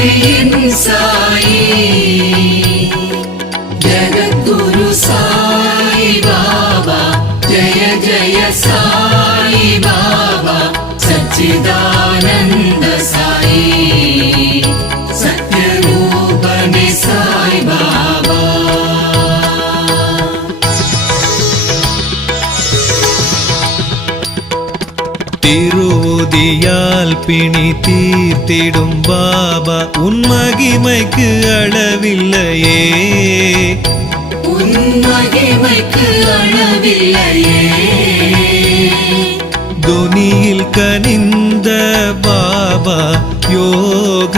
शिरडिயின் சாயி ஜகத்குரு சாய் பாபா ஜய ஜய சாய் பாபா சச்சிதானந்த சாயி சத்யரூபனே சாய் பாபா திருவுதியால் பிணி தீர்த்திடும் பாபா உன் மகிமைக்கு அளவில்லையே, உன் மகிமைக்கு அளவில்லையே. துனியில் கனிந்த பாபா யோக